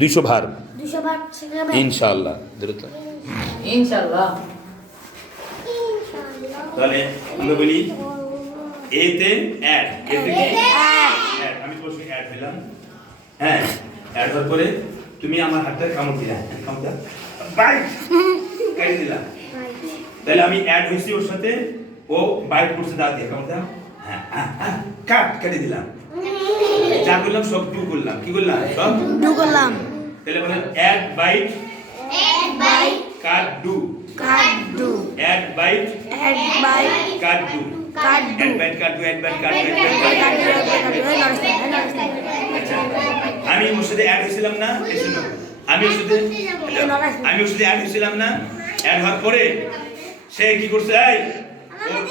দুইশো ভার ইনশাআল্লাহ। তাহলে আমরা বলি এতে অ্যাড এতে কি? অ্যাড আমি তোমার সঙ্গে অ্যাড হলাম হ্যাঁ অ্যাড হওয়ার পরে তুমি আমার হাতটা কামড় দিলা। কামড় দাও বাইট কেটে দিলাম তাহলে আমি অ্যাড হয়েছি ওর সাথে। ও বাইট করছে দাঁত দিয়ে। কামড় হ্যাঁ হ্যাঁ, হ্যাঁ, কাট কেটে দিলাম। যা করলাম সব ডু করলাম কি করলাম সব ডু করলাম তাহলে বলেন add bite cut do cut do add bite add by cut do cut do add bite cut do add bite cut do add bite cut do আচ্ছা আমি ওর সাথে অ্যাড হয়েছিলাম না শুনো আমি ওর সাথে আমি ওর সাথে অ্যাড হয়েছিলাম না অ্যাড হওয়ার পরে সে কি করছে এই ও-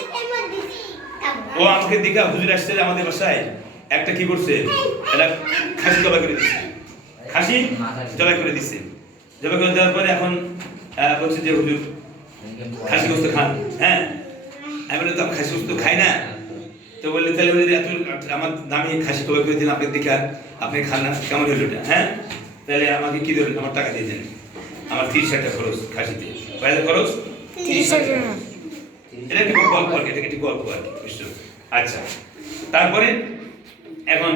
ও আমাকে দেখে হুজুর আসছে আমাদের বাসায় একটা কি করছে? একটা খাসি জবাই করে দিচ্ছে খাসি জবাই করে দিচ্ছে জবাই করে দেওয়ার পরে এখন বলছে যে হুজুর খাসি গোস্ত খান। হ্যাঁ? আমি বললাম তো আমি খাসি গোস্ত খাই না? তো বললে তাহলে হুজুর এত আমার দামি খাসি জবাই করে দিন আপনাকে দেখে আর আপনি খান না কেমন হলো এটা? হ্যাঁ? তাহলে আমাকে কি দেবেন আমার টাকা দিয়ে দেন। আমার তিরিশ হাজার খরচ খাসিতে। কয়টা খরচ? তিরিশ হাজার। এটা একটি গল্প আর কি এটা একটি গল্প আর কি আচ্ছা। তারপরে এখন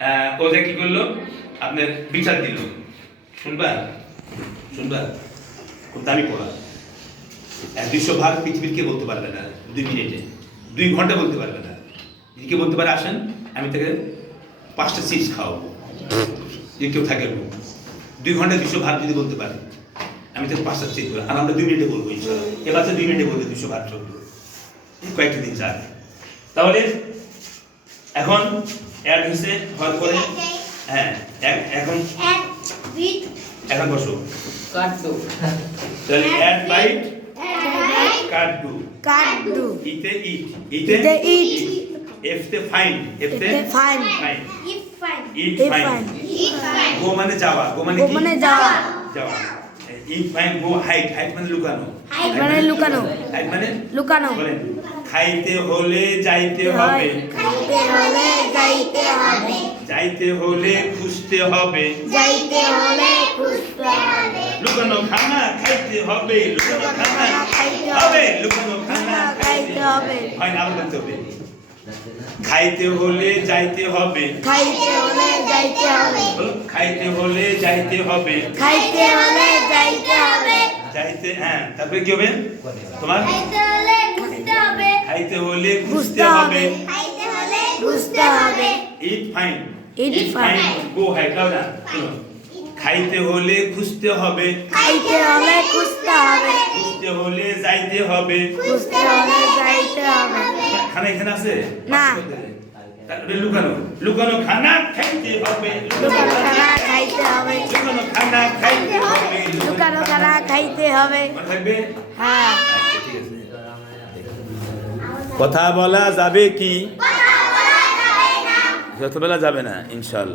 আহ, ওদের কি করল? আপনার বিচার দিল। শুনবা? শুনবা? খুব দামি পড়া। দুইশো ভাগ পৃথিবীর কে বলতে পারবে না? দুই মিনিটে। দুই ঘণ্টা বলতে পারবে না। যদি কে বলতে পারে আসেন আমি তাকে পাঁচটা চিপস খাওয়াবো। যদি কেউ থাকে। দুই ঘণ্টা দুশো ভাগ যদি বলতে পারে আমি তাকে পাঁচটা চেক করব আর আমরা দুই মিনিটে বলব এবার তো দুই মিনিটে বলবে দুশো ভাগ চলবে। কয়েকটা দিন যাবে। তাহলে এখন অ্যাড হয়েছে হওয়ার পরে হ্যাঁ এক- এখন এখন বসো। কাটতো তাহলে add bite cut do cut do ইতে ইট ইতে ইতে eat। এফতে ফাইন এফতে এতে find। Fine eat fine go মানে যাওয়া গো মানে গো মানে যাওয়া। যাওয়া। Eat fine go hide hide মানে লুকানো। Hide মানে লুকানো। হাইট মানে লুকানো। বলেন। খাইতে হলে যাইতে হবে। খাইতে হলে যাইতে হবে। যাইতে হলে খুঁজতে হবে। যাইতে হলে খুঁজতে হবে। লুকানো খানা খাইতে হবে। লুকানো খানা খাইতে হবে। লুকানো খানা খাইতে হবে। হয় না বলতে হবে। খাইতে হলে যাইতে হবে। খাইতে হলে যাইতে হবে। খাইতে হলে যাইতে হবে। খাইতে হলে যাইতে হবে। যাইতে হ্যাঁ তারপরে কি হবে? তোমার? খাইতে হলে খুঁজতে বুঝতে হবে। হবে। বুঝতে হবে। Eat fine Eat fine. Go দাও না খাইতে হলে খুঁজতে হবে। খাইতে হলে খুঁজতে হবে। খুঁজতে হলে যাইতে হবে। খুঁজতে হলে যাইতে হবে। খানা এখানে আছে? না। তারপরে লুকানো। লুকানো খানা খাইতে হবে। লুকানো খানা খাইতে হবে। লুকানো খানা খাইতে হবে। লুকানো খানা খাইতে হবে। থাকবে? হ্যাঁ। কথা বলা যাবে কি? যতবেলা যাবে না। ইনশাল্লাহ